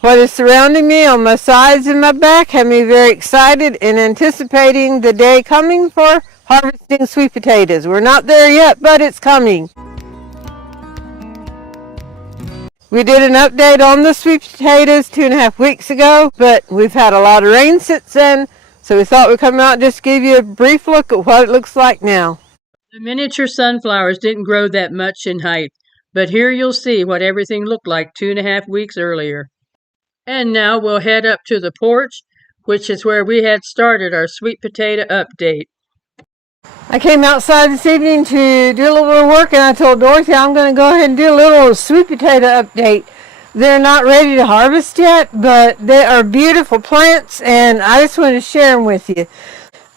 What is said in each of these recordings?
What is surrounding me on my sides and my back have me very excited and anticipating the day coming for harvesting sweet potatoes. We're not there yet, but it's coming. We did an update on the sweet potatoes 2.5 weeks ago, but we've had a lot of rain since then, so we thought we'd come out and just give you a brief look at what it looks like now. The miniature sunflowers didn't grow that much in height, but here you'll see what everything looked like 2.5 weeks earlier. And now we'll head up to the porch, which is where we had started our sweet potato update. I came outside this evening to do a little bit of work, and I told Dorothy I'm going to go ahead and do a little sweet potato update. They're not ready to harvest yet, but they are beautiful plants, and I just want to share them with you.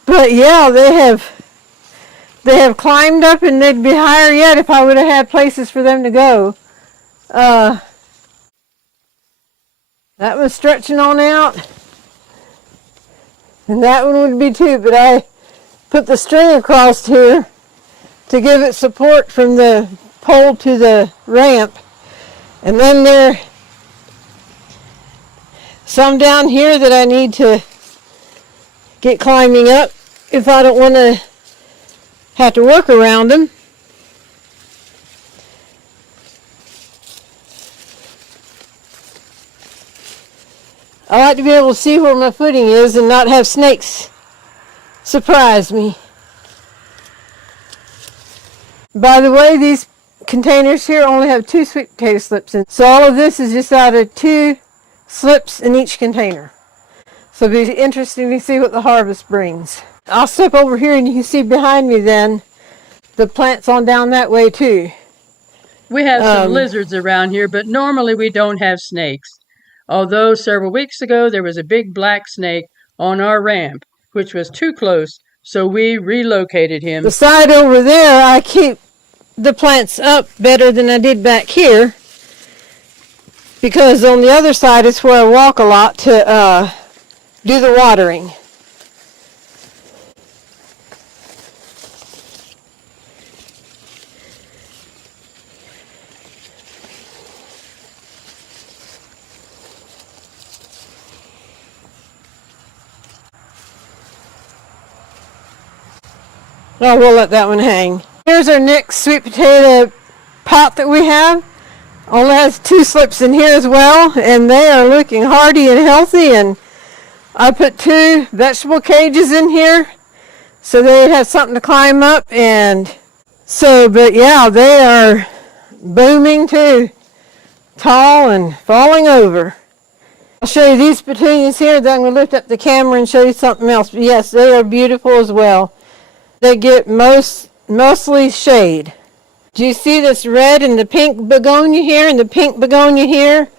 But yeah, they have climbed up, and they'd be higher yet if I would have had places for them to go. That one's stretching on out, and that one would be too, but I put the string across here to give it support from the pole to the ramp. And then there are some down here that I need to get climbing up if I don't want to have to work around them. I like to be able to see where my footing is and not have snakes surprise me. By the way, these containers here only have 2 sweet potato slips in, so all of this is just out of 2 slips in each container. So it'll be interesting to see what the harvest brings. I'll step over here and you can see behind me then the plants on down that way too. We have some lizards around here, but normally we don't have snakes. Although several weeks ago there was a big black snake on our ramp, which was too close, so we relocated him. The side over there, I keep the plants up better than I did back here, because on the other side is where I walk a lot to do the watering. Oh, we'll let that one hang. Here's our next sweet potato pot that we have. Only has 2 slips in here as well, and they are looking hardy and healthy. And I put 2 vegetable cages in here so they'd have something to climb up. And so, but yeah, they are booming too, tall and falling over. I'll show you these petunias here, then I'm going to lift up the camera and show you something else. But yes, they are beautiful as well. They get mostly shade. Do you see this red and the pink begonia here and the pink begonia here?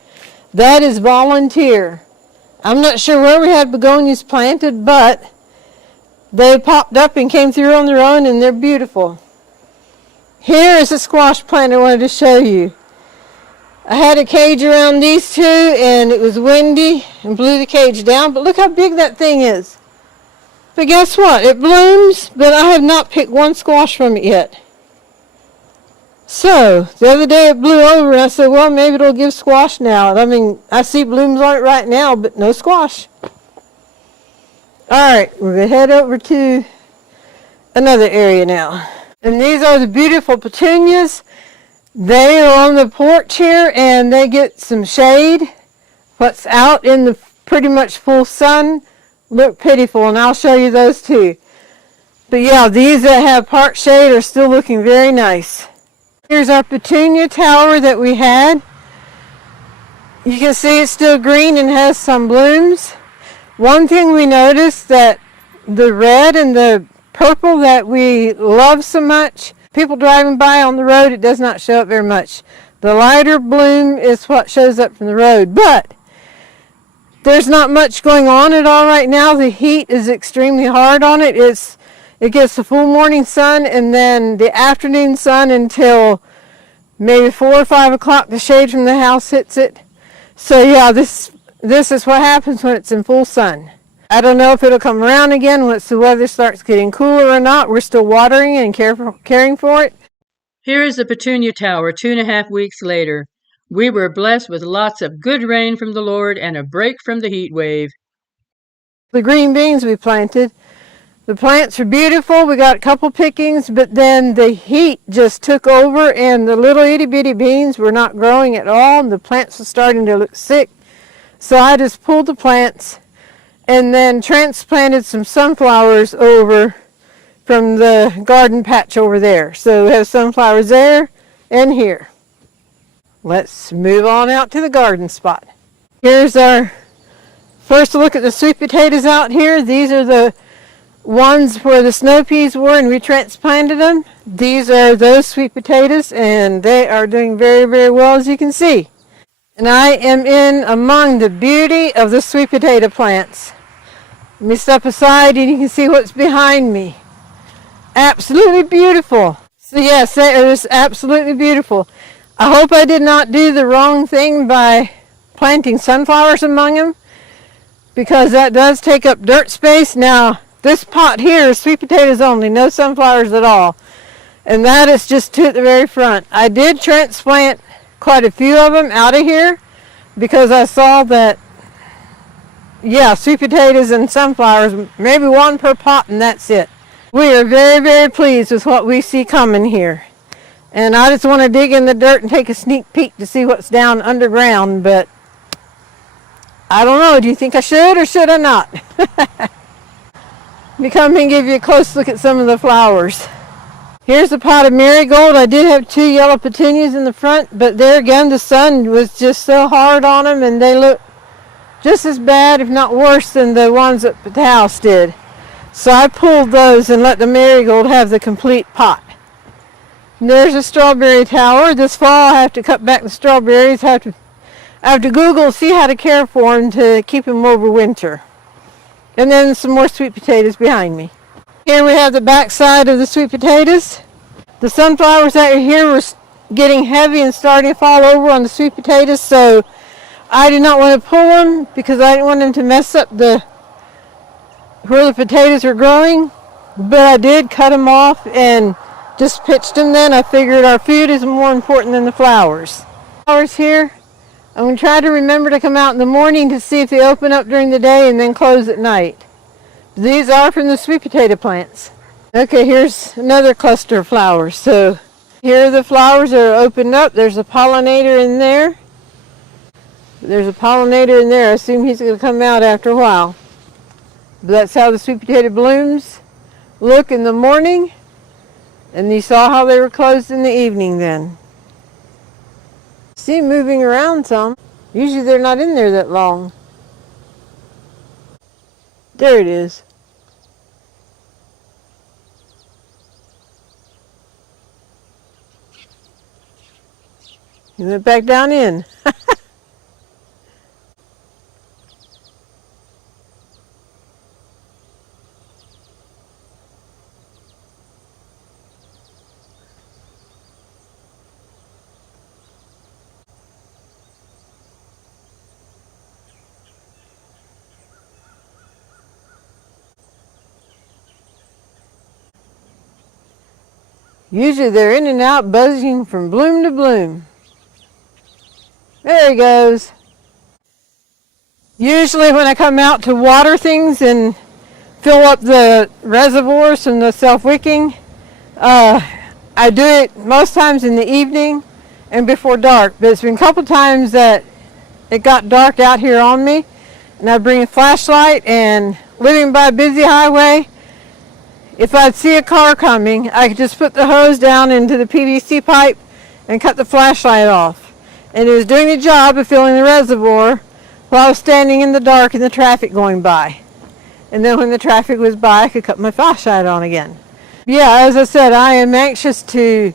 That is volunteer. I'm not sure where we had begonias planted, but they popped up and came through on their own, and they're beautiful. Here is a squash plant I wanted to show you. I had a cage around these 2, and it was windy and blew the cage down, but look how big that thing is. But guess what? It blooms, but I have not picked one squash from it yet. So, the other day it blew over and I said, well, maybe it'll give squash now. I mean, I see blooms on it right now, but no squash. Alright, we're going to head over to another area now. And these are the beautiful petunias. They are on the porch here and they get some shade. What's out in the pretty much full sun look pitiful, and I'll show you those too. But yeah, these that have part shade are still looking very nice. Here's our petunia tower that we had. You can see it's still green and has some blooms. One thing we noticed, that the red and the purple that we love so much, people driving by on the road, it does not show up very much. The lighter bloom is what shows up from the road, but there's not much going on at all right now. The heat is extremely hard on it. It gets the full morning sun and then the afternoon sun until maybe 4 or 5 o'clock. The shade from the house hits it. So yeah, this is what happens when it's in full sun. I don't know if it'll come around again once the weather starts getting cooler or not. We're still watering and caring for it. Here is the petunia tower 2.5 weeks later. We were blessed with lots of good rain from the Lord and a break from the heat wave. The green beans we planted, the plants are beautiful. We got a couple pickings, but then the heat just took over and the little itty bitty beans were not growing at all, and the plants were starting to look sick. So I just pulled the plants and then transplanted some sunflowers over from the garden patch over there. So we have sunflowers there and here. Let's move on out to the garden spot. Here's our first look at the sweet potatoes out here. These are the ones where the snow peas were and we transplanted them. These are those sweet potatoes and they are doing very, very well, as you can see. And I am in among the beauty of the sweet potato plants. Let me step aside and you can see what's behind me. Absolutely beautiful. So yes, it was absolutely beautiful. I hope I did not do the wrong thing by planting sunflowers among them, because that does take up dirt space. Now, this pot here is sweet potatoes only, no sunflowers at all. And that is just to the very front. I did transplant quite a few of them out of here because I saw that, yeah, sweet potatoes and sunflowers, maybe one per pot and that's it. We are very, very pleased with what we see coming here. And I just want to dig in the dirt and take a sneak peek to see what's down underground, but I don't know. Do you think I should or should I not? Let me come and give you a close look at some of the flowers. Here's a pot of marigold. I did have 2 yellow petunias in the front, but there again the sun was just so hard on them and they look just as bad, if not worse, than the ones at the house did. So I pulled those and let the marigold have the complete pot. And there's a strawberry tower. This fall I have to cut back the strawberries. I have to Google, see how to care for them to keep them over winter. And then some more sweet potatoes behind me. Here we have the back side of the sweet potatoes. The sunflowers out here were getting heavy and starting to fall over on the sweet potatoes, so I did not want to pull them because I didn't want them to mess up where the potatoes are growing. But I did cut them off and just pitched them then. I figured our food is more important than the flowers. Flowers here. I'm going to try to remember to come out in the morning to see if they open up during the day and then close at night. These are from the sweet potato plants. Okay, here's another cluster of flowers. So here the flowers are opened up. There's a pollinator in there. There's a pollinator in there. I assume he's going to come out after a while. But that's how the sweet potato blooms look in the morning. And you saw how they were closed in the evening then. See them moving around some. Usually they're not in there that long. There it is. He went back down in. Usually they're in and out, buzzing from bloom to bloom. There he goes. Usually when I come out to water things and fill up the reservoirs from the self-wicking, I do it most times in the evening and before dark. But it's been a couple times that it got dark out here on me, and I bring a flashlight, and living by a busy highway, if I'd see a car coming, I could just put the hose down into the PVC pipe and cut the flashlight off. And it was doing the job of filling the reservoir while I was standing in the dark and the traffic going by. And then when the traffic was by, I could cut my flashlight on again. Yeah, as I said, I am anxious to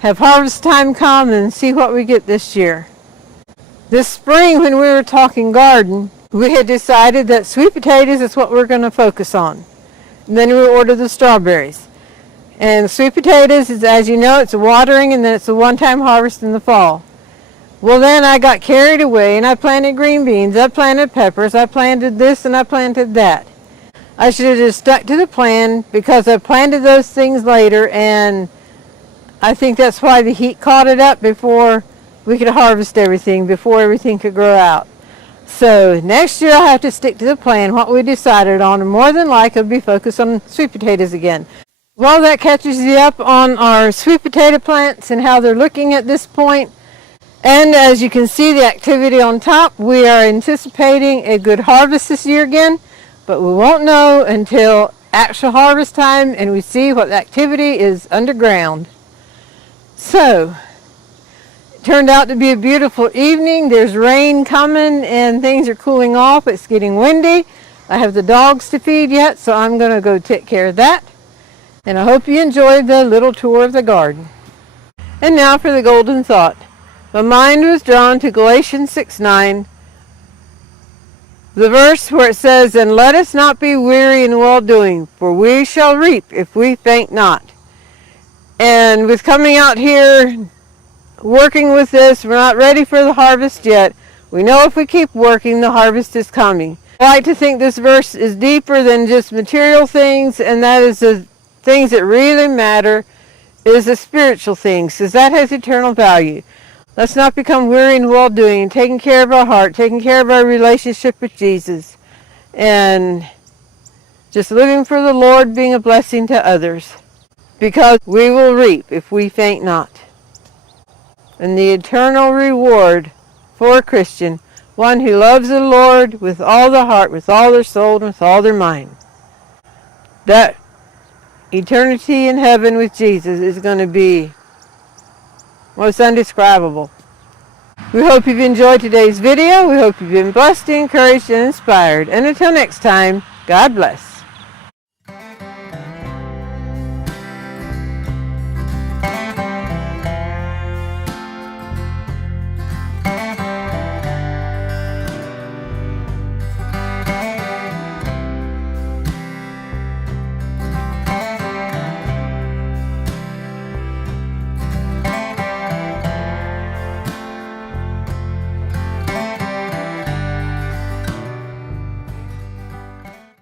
have harvest time come and see what we get this year. This spring, when we were talking garden, we had decided that sweet potatoes is what we're going to focus on. And then we ordered the strawberries. And sweet potatoes is, as you know, it's a watering and then it's a one-time harvest in the fall. Well, then I got carried away and I planted green beans, I planted peppers, I planted this and I planted that. I should have just stuck to the plan because I planted those things later, and I think that's why the heat caught it up before we could harvest everything before everything could grow out. So next year I'll have to stick to the plan, what we decided on, and more than likely I'll be focused on sweet potatoes again. While that catches you up on our sweet potato plants and how they're looking at this point, and as you can see the activity on top, we are anticipating a good harvest this year again, but we won't know until actual harvest time and we see what the activity is underground. So, it turned out to be a beautiful evening. There's rain coming and things are cooling off. It's getting windy. I have the dogs to feed yet, so I'm going to go take care of that. And I hope you enjoyed the little tour of the garden. And now for the golden thought. My mind was drawn to Galatians 6:9, the verse where it says, "And let us not be weary in well-doing, for we shall reap if we faint not." And with coming out here, working with this, we're not ready for the harvest yet. We know if we keep working, the harvest is coming. I like to think this verse is deeper than just material things, and that is the things that really matter is the spiritual things, because that has eternal value. Let's not become weary in well-doing, taking care of our heart, taking care of our relationship with Jesus, and just living for the Lord, being a blessing to others, because we will reap if we faint not. And the eternal reward for a Christian, one who loves the Lord with all their heart, with all their soul, and with all their mind, that eternity in heaven with Jesus is going to be most indescribable. We hope you've enjoyed today's video. We hope you've been blessed, encouraged, and inspired. And until next time, God bless.